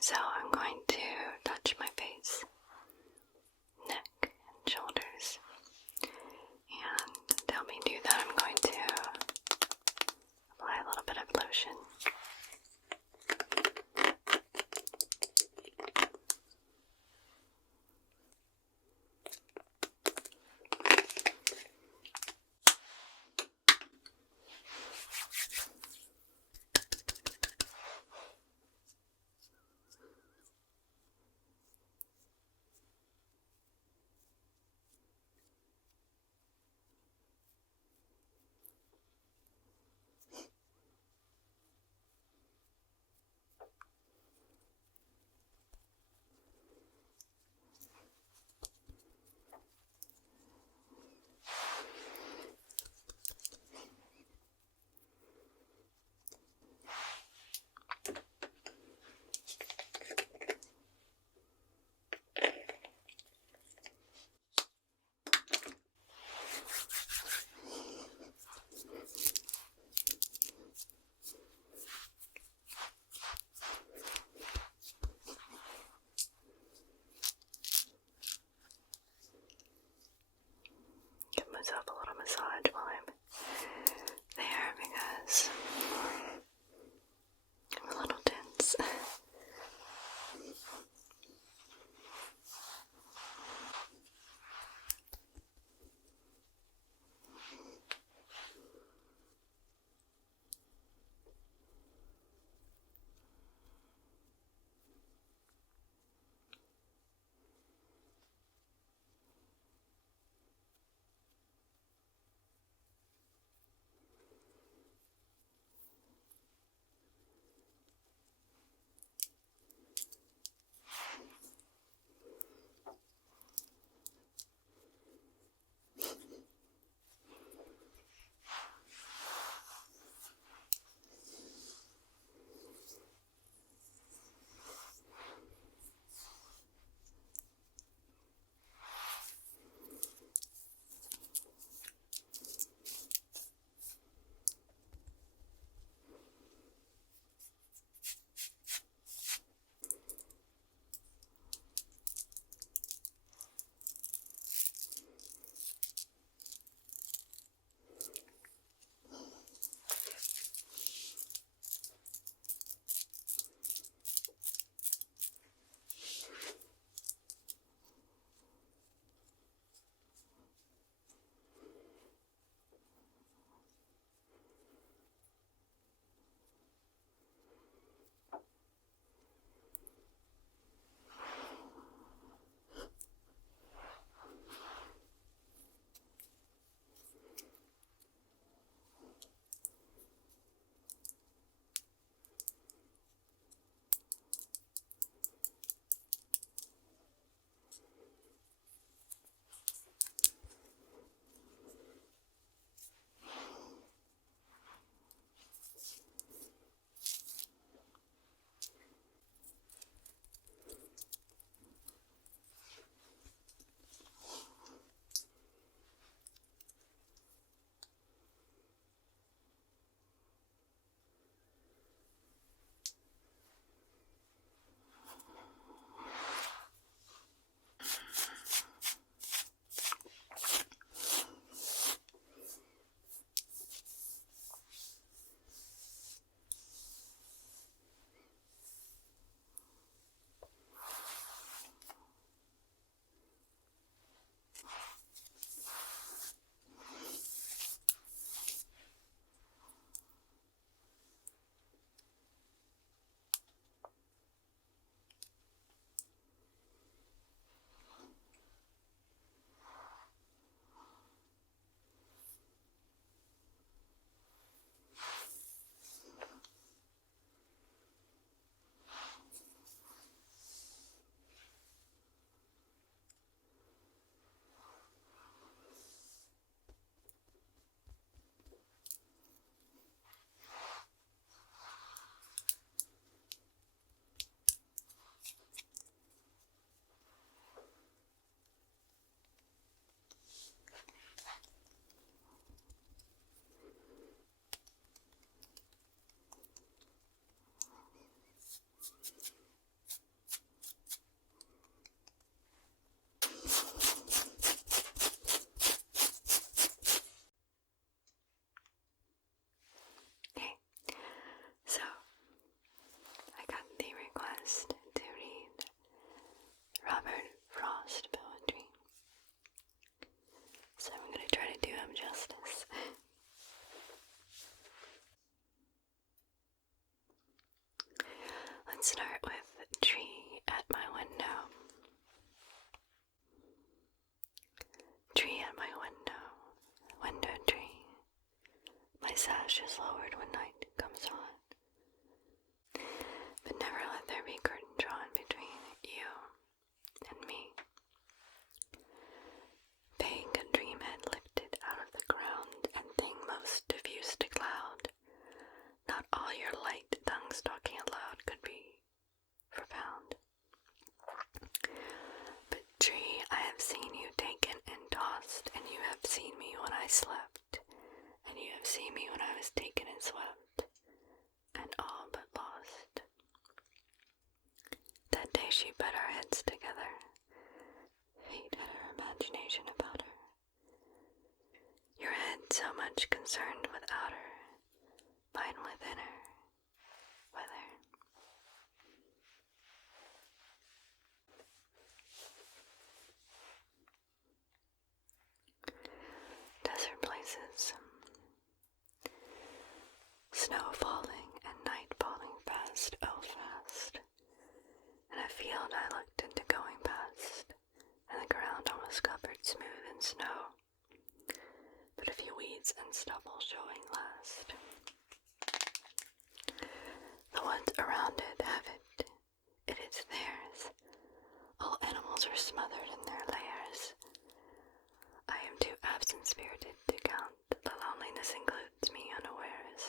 so I'm going to touch my face, neck, and shoulders. And to help me do that, I'm going to apply a little bit of lotion. Let's start with tree at my window. Tree at my window, window tree. My sash is lowered when night comes on. But never let there be curtain drawn between you and me. Vague a dream head lifted out of the ground, and thing most diffused to cloud. Not all your light tongues talking aloud could be profound. But tree, I have seen you taken and tossed, and you have seen me when I slept, and you have seen me when I was taken and swept, and all but lost. That day she put our heads together. Fate had her imagination about her. Your head so much concerned without her, mine within her, with her. Desert places. Snow falling and night falling fast, oh fast. In a field I looked into going past, and the ground almost covered smooth in snow, but a few weeds and stubble showing last. The woods around it have it is theirs. All animals are smothered in their lairs. I am too absent-spirited to count, the loneliness includes me unawares.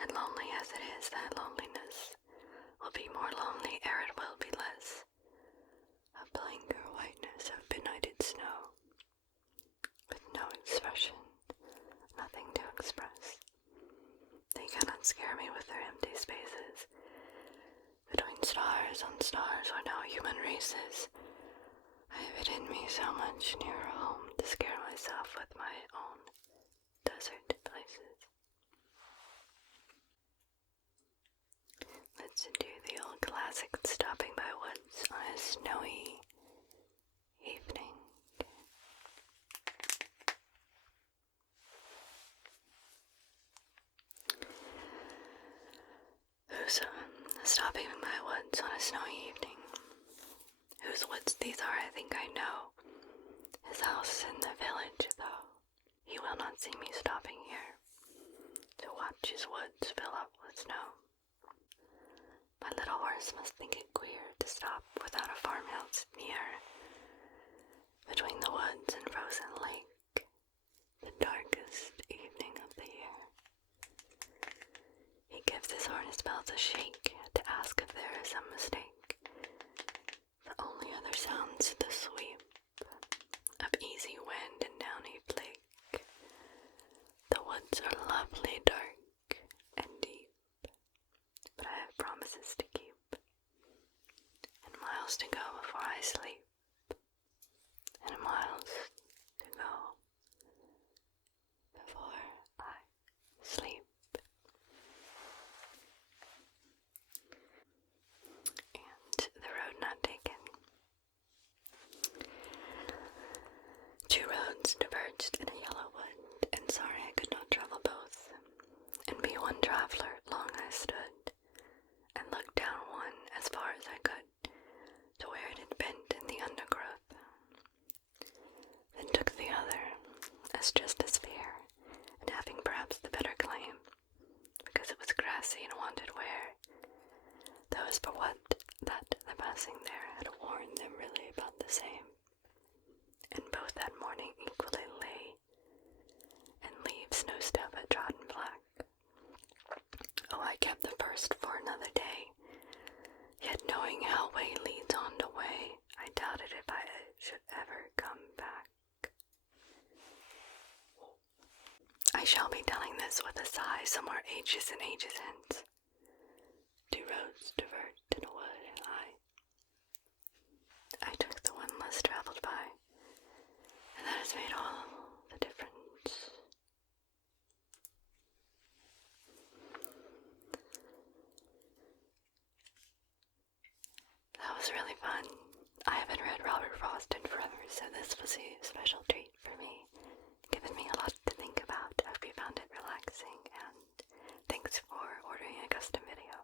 And lonely as it is, that loneliness will be more lonely ere it will be less. A blanker whiteness of benighted snow, with no expression, nothing to express. They cannot scare me with their empty spaces. Between stars on stars where no human races, I have it in me so much nearer home to scare myself with my own desert places. Let's do the old classic stopping by woods on a snowy evening. Who's stopping by woods on a snowy evening? Whose woods these are I think I know. His house in the village, though. He will not see me stopping here to watch his woods fill up with snow. My little horse must think it queer to stop without a farmhouse near. Between the woods and frozen lake, the darkest evening of the year. He gives his harness bells a shake to ask if there is some mistake. The only other sounds the sweep of easy wind and downy flake. The woods are lovely, dark, and deep, but I have promises to keep, and miles to go before I sleep, and miles to go before I sleep. And the road not taken. Two roads diverged in a yellow wood, and sorry I could not travel both, and be one traveler long I stood, and looked down one as far as I could, to where it had bent in the undergrowth, then took the other, as just as fair, and having perhaps the better claim, because it was grassy and wanted wear, though as for what that the passing there had warned them really about the same, and both that morning equally lay, and leaves no step had trodden black. Oh, I kept the first for another day, yet knowing how way leads on to way, I doubted if I should ever come back. I shall be telling this with a sigh somewhere ages and ages hence. Two roads diverged in a wood, and I took the one less traveled by, and that has made all the difference. That was really fun. I haven't read Robert Frost in forever, so this was a special treat for me, given me a lot to think about. I hope you found it relaxing, and thanks for ordering a custom video.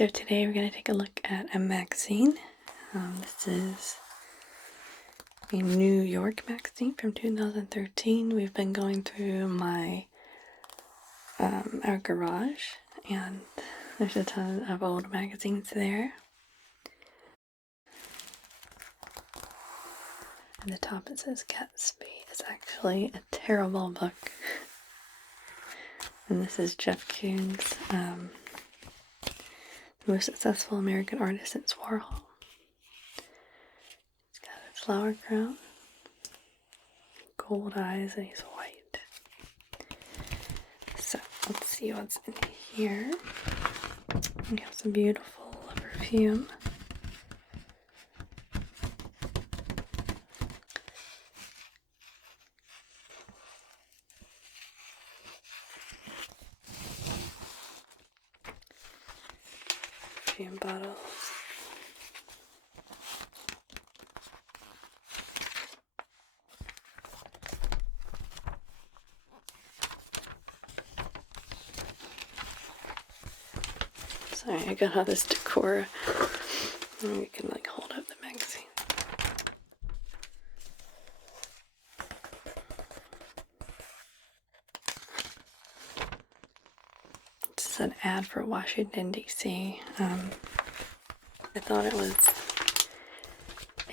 so today we're going to take a look at a magazine. This is a New York magazine from 2013. We've been going through our garage, and there's a ton of old magazines there. At the top it says Gatsby. It's actually a terrible book. And this is Jeff Koons, the most successful American artist since Warhol. He's got a flower crown, gold eyes, and he's white. So let's see what's in here. We have some beautiful perfume. Perfume bottles. Sorry, I got all this decor. And we can like hold up the magazine. This is an ad for Washington, D.C. I thought it was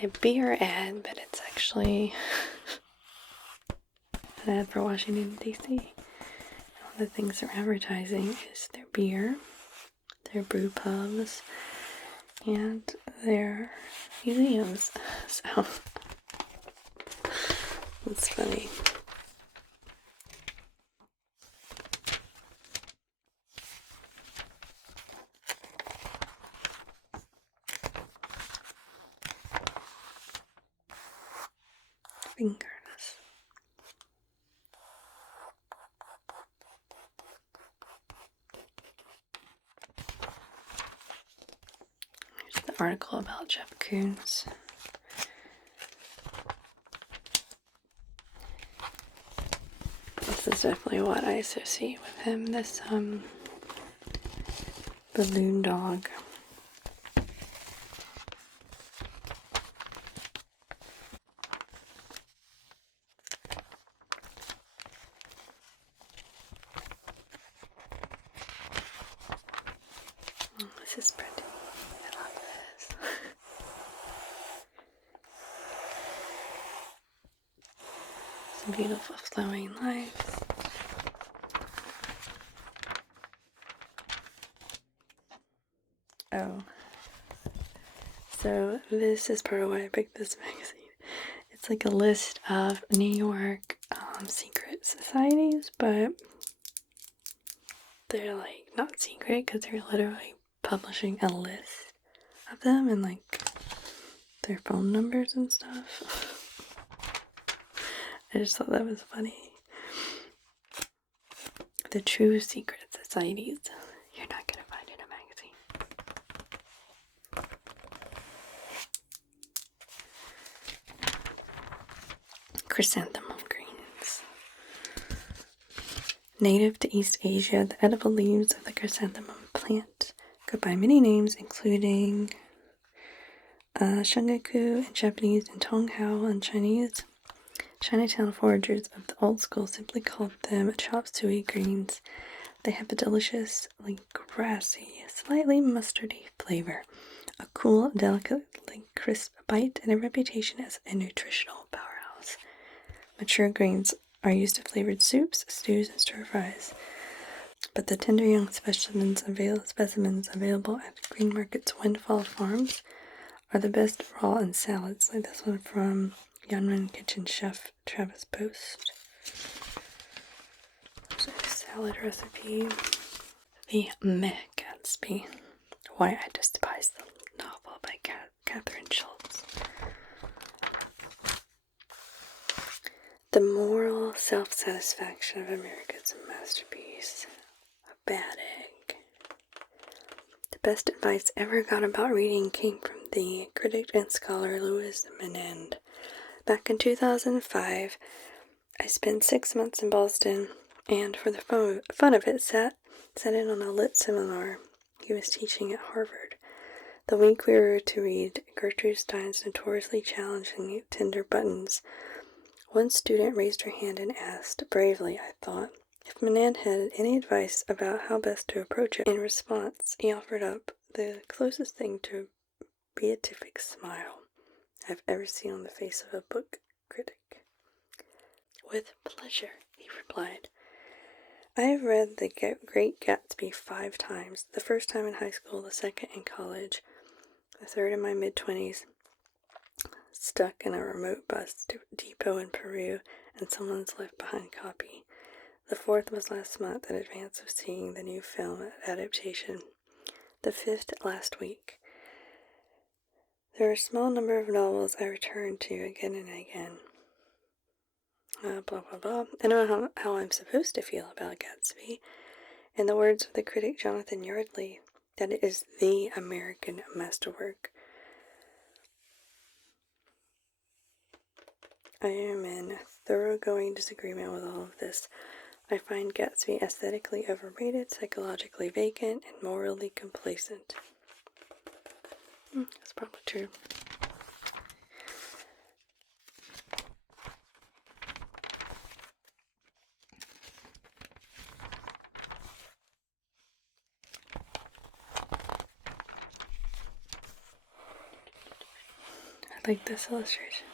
a beer ad, but it's actually an ad for Washington, D.C. All the things they're advertising is their beer, their brew pubs, and their museums. So it's funny. Fingers. Here's the article about Jeff Koons. This is definitely what I associate with him. This balloon dog. This is pretty. I love this. Some beautiful flowing lights. Oh. So this is part of why I picked this magazine. It's like a list of New York secret societies, but they're like not secret because they're literally publishing a list of them and like their phone numbers and stuff. I just thought that was funny. The true secret societies you're not gonna find in a magazine. Chrysanthemum greens. Native to East Asia, the edible leaves of the chrysanthemum plant go by many names, including shungaku in Japanese and tonghao in Chinese. Chinatown foragers of the old school simply called them chop suey greens. They have a deliciously grassy, slightly mustardy flavor, a cool, delicately crisp bite, and a reputation as a nutritional powerhouse. Mature greens are used in flavored soups, stews, and stir-fries. But the tender young specimens available at Green Market's Windfall Farms are the best raw in salads, like this one from Yanran Kitchen Chef Travis Post. So a salad recipe. The Meh Gatsby. Why I Despise the Novel by Catherine Schultz. The moral self-satisfaction of America's masterpiece. A bad egg. The best advice ever got about reading came from the critic and scholar Louis Menand. Back in 2005, I spent 6 months in Boston, and for the fun of it, sat in on a lit seminar he was teaching at Harvard. The week we were to read Gertrude Stein's notoriously challenging Tinder buttons, one student raised her hand and asked, bravely, I thought, if Manan had any advice about how best to approach it. In response, he offered up the closest thing to a beatific smile I've ever seen on the face of a book critic. With pleasure, he replied. I have read The Great Gatsby 5 times, the first time in high school, the second in college, the third in my mid-20s, stuck in a remote bus depot in Peru, and someone's left-behind copy. The fourth was last month in advance of seeing the new film adaptation. The fifth last week. There are a small number of novels I return to again and again. Blah, blah, blah. I know how I'm supposed to feel about Gatsby. In the words of the critic Jonathan Yardley, that it is the American masterwork. I am in thoroughgoing disagreement with all of this. I find Gatsby aesthetically overrated, psychologically vacant, and morally complacent. That's probably true. I like this illustration.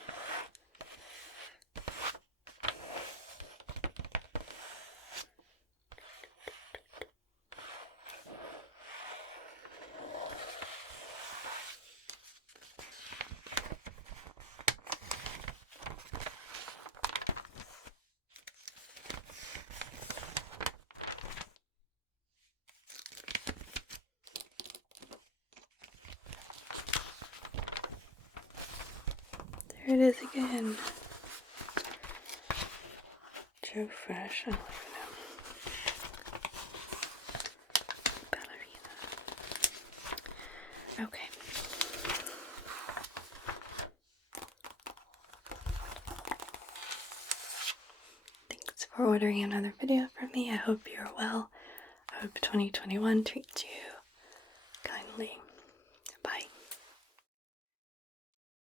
There it is again. Joe Fresh, I don't even know. Ballerina. Okay. Thanks for ordering another video from me. I hope you're well. I hope 2021 treats you kindly.